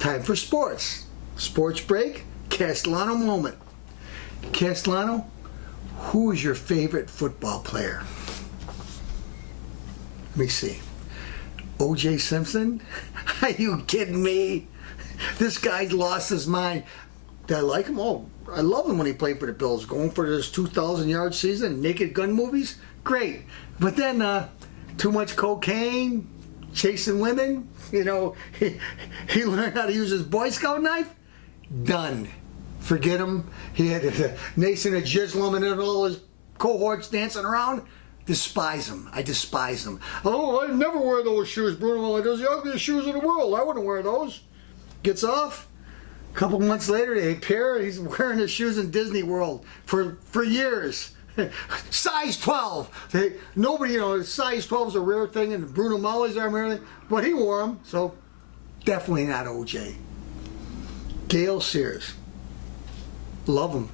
Time for sports. Sports break, Castellano moment. Castellano, who is your favorite football player? Let me see. O.J. Simpson? Are you kidding me? This guy's lost his mind. Did I like him? Oh, I love him when he played for the Bills. Going for this 2,000-yard season, Naked Gun movies, great. But then too much cocaine, chasing women. You know, he learned how to use his Boy Scout knife. Done. Forget him. He had a nation of Jislam and all his cohorts dancing around. Despise him. I despise him. Oh, I'd never wear those shoes, Bruno. Those are the ugliest shoes in the world. I wouldn't wear those. Gets off. A couple months later, they pair. He's wearing his shoes in Disney World for years. Size 12. Nobody, size 12 is a rare thing, and Bruno Maui's are rare, but he wore them, so definitely not OJ. Gale Sears. Love him.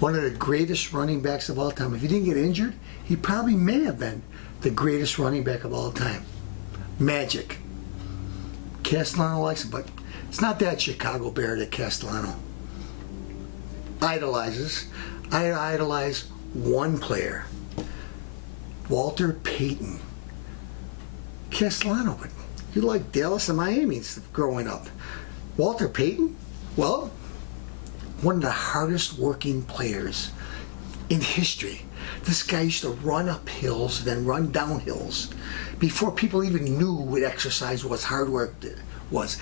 One of the greatest running backs of all time. If he didn't get injured, he probably may have been the greatest running back of all time. Magic. Castellano likes him, but it's not that Chicago Bear that Castellano idolizes. I idolize one player, Walter Payton. Castellano, but you like Dallas and Miami growing up. Walter Payton? Well, one of the hardest working players in history. This guy used to run up hills, then run down hills, before people even knew what exercise was, hard work was.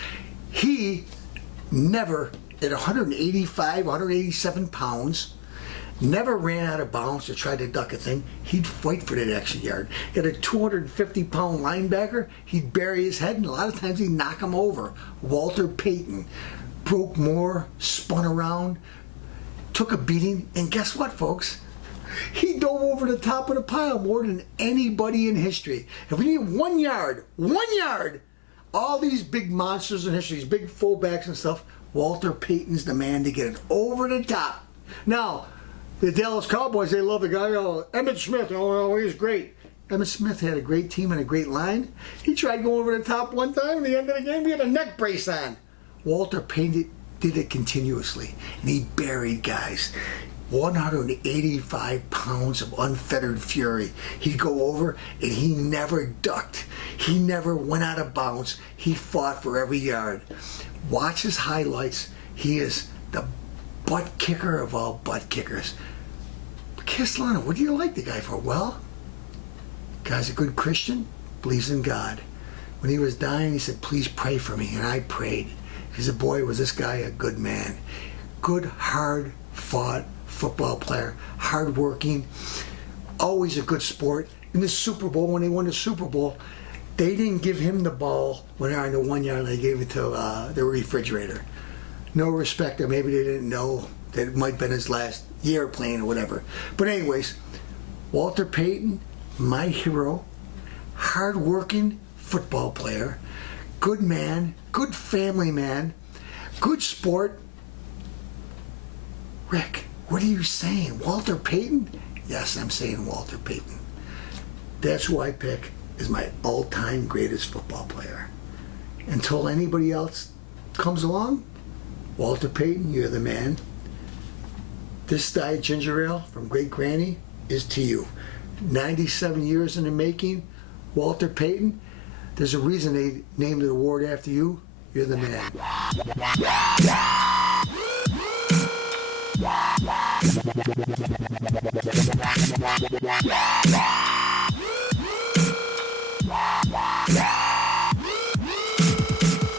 He never, at 185, 187 pounds, never ran out of bounds or tried to duck a thing. He'd fight for that extra yard. At a 250-pound linebacker, he'd bury his head, and a lot of times he'd knock him over. Walter Payton broke more, spun around, took a beating, and guess what, folks? He dove over the top of the pile more than anybody in history. If we need 1 yard, all these big monsters in history, these big fullbacks and stuff, Walter Payton's the man to get it over the top. Now, the Dallas Cowboys, they love the guy, Emmitt Smith. Oh, he's great. Emmitt Smith had a great team and a great line. He tried going over the top one time. At the end of the game, he had a neck brace on. Walter Payton did it continuously, and he buried guys. 185 pounds of unfettered fury. He'd go over, and he never ducked. He never went out of bounds. He fought for every yard. Watch his highlights. He is the butt kicker of all butt kickers. Castellano, what do you like the guy for? Well, the guy's a good Christian, believes in God. When he was dying, he said, please pray for me, and I prayed. Because boy, was this guy a good man. Good, hard-fought football player, hard-working, always a good sport. In the Super Bowl, when they won the Super Bowl, they didn't give him the ball when they're on the 1 yard. They gave it to the refrigerator. No respect, or maybe they didn't know that it might have been his last year playing or whatever. But anyways, Walter Payton, my hero, hard-working football player, good man, good family man, good sport. Rick, what are you saying? Walter Payton? Yes, I'm saying Walter Payton. That's who I pick as my all-time greatest football player. Until anybody else comes along, Walter Payton, you're the man. This Diet Ginger Ale from Great Granny is to you. 97 years in the making, Walter Payton. There's a reason they named the award after you. You're the man.